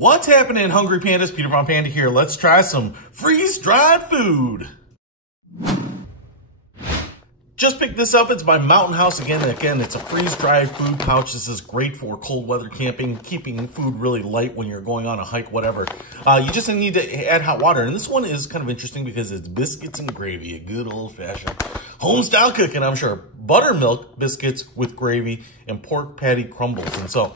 What's happening, Hungry Pandas? Peter Von Panda here. Let's try some freeze-dried food. Just picked this up. It's by Mountain House again. It's a freeze-dried food pouch. This is great for cold weather camping, keeping food really light when you're going on a hike, whatever. You just need to add hot water. And this one is kind of interesting because it's biscuits and gravy, a good old-fashioned home-style cooking, I'm sure. Buttermilk biscuits with gravy and pork patty crumbles. And so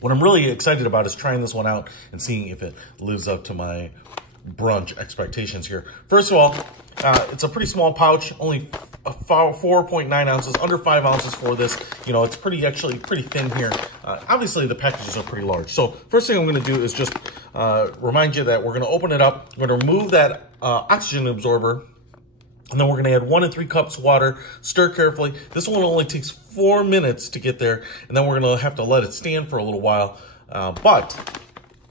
what I'm really excited about is trying this one out and seeing if it lives up to my brunch expectations here. First of all, it's a pretty small pouch, only 4.9 ounces, under 5 ounces for this. You know, it's actually pretty thin here. Obviously, the packages are pretty large. So first thing I'm going to do is just remind you that we're going to open it up. We're going to remove that oxygen absorber. And then we're going to add 1 3 cups water, stir carefully. This one only takes 4 minutes to get there, and then we're going to have to let it stand for a little while. But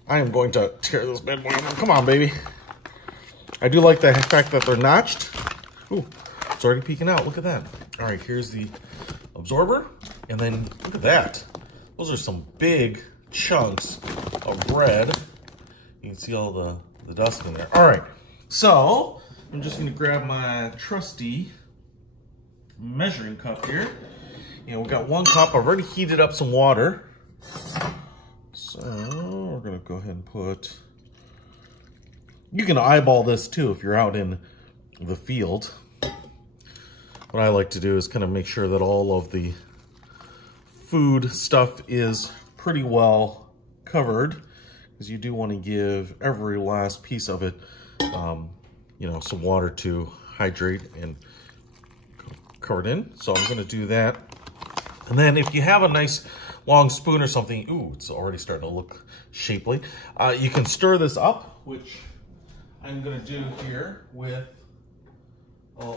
I am going to tear this bad boy open. Come on, baby. I do like the fact that they're notched. Ooh, it's already peeking out. Look at that. All right, here's the absorber. And then look at that. Those are some big chunks of bread. You can see all the dust in there. All right, so I'm just gonna grab my trusty measuring cup here. And we've got 1 cup. I've already heated up some water. So we're gonna go ahead and put, you can eyeball this too if you're out in the field. What I like to do is kind of make sure that all of the food stuff is pretty well covered, because you do want to give every last piece of it you know, some water to hydrate and cover it in. So I'm gonna do that. And then if you have a nice long spoon or something, ooh, it's already starting to look shapely. You can stir this up, which I'm gonna do here with a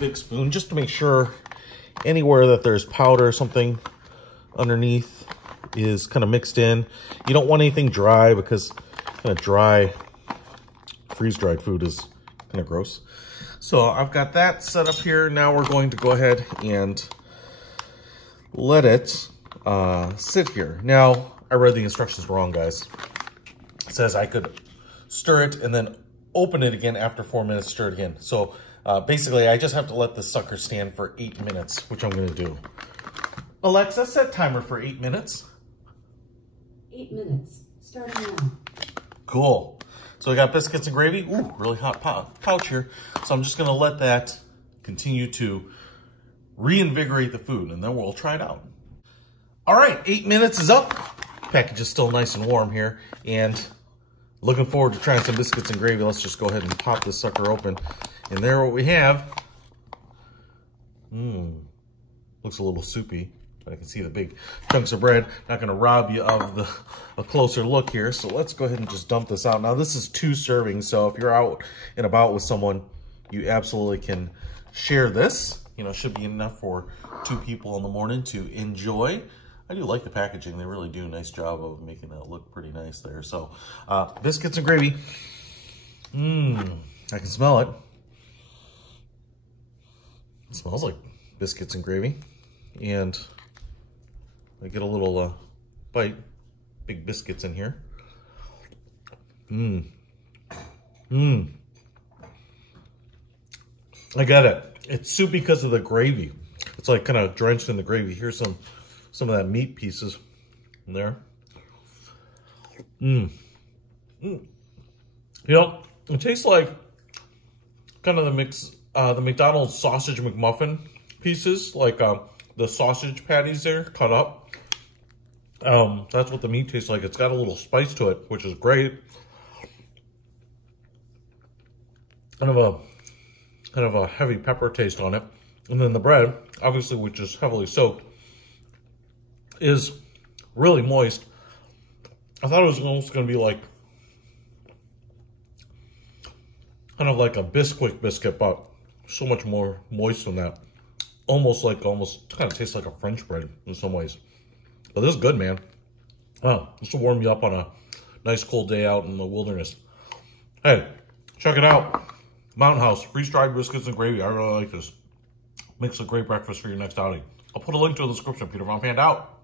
big spoon, just to make sure anywhere that there's powder or something underneath is kind of mixed in. You don't want anything dry, because kind of dry freeze-dried food is kind of gross. So I've got that set up here. Now we're going to go ahead and let it sit here. Now, I read the instructions wrong, guys. It says I could stir it and then open it again after 4 minutes, stir it again. So basically, I just have to let this sucker stand for 8 minutes, which I'm gonna do. Alexa, set timer for 8 minutes. 8 minutes, starting now. Cool. So we got biscuits and gravy. Ooh, really hot pouch here. So I'm just gonna let that continue to reinvigorate the food, and then we'll try it out. All right, 8 minutes is up. Package is still nice and warm here, and looking forward to trying some biscuits and gravy. Let's just go ahead and pop this sucker open. And there what we have. Looks a little soupy, but I can see the big chunks of bread. Not gonna rob you of a closer look here. So let's go ahead and just dump this out. Now this is 2 servings, so if you're out and about with someone, you absolutely can share this. You know, should be enough for 2 people in the morning to enjoy. I do like the packaging. They really do a nice job of making it look pretty nice there. So biscuits and gravy. I can smell it. It smells like biscuits and gravy. And I get a little bite. Big biscuits in here. I got it. It's soupy because of the gravy. It's like kind of drenched in the gravy. Here's some of that meat pieces in there. You know, it tastes like kind of the McDonald's sausage McMuffin pieces, like the sausage patties there cut up. That's what the meat tastes like. It's got a little spice to it, which is great. Kind of a heavy pepper taste on it. And then the bread, obviously, which is heavily soaked, is really moist. I thought it was almost going to be like, kind of like a Bisquick biscuit, but so much more moist than that. Almost kind of tastes like a French bread in some ways. But this is good, man. Wow, this will warm you up on a nice cold day out in the wilderness. Hey, check it out. Mountain House, freeze-dried biscuits and gravy. I really like this. Makes a great breakfast for your next outing. I'll put a link to it in the description. Peter Von Panda out.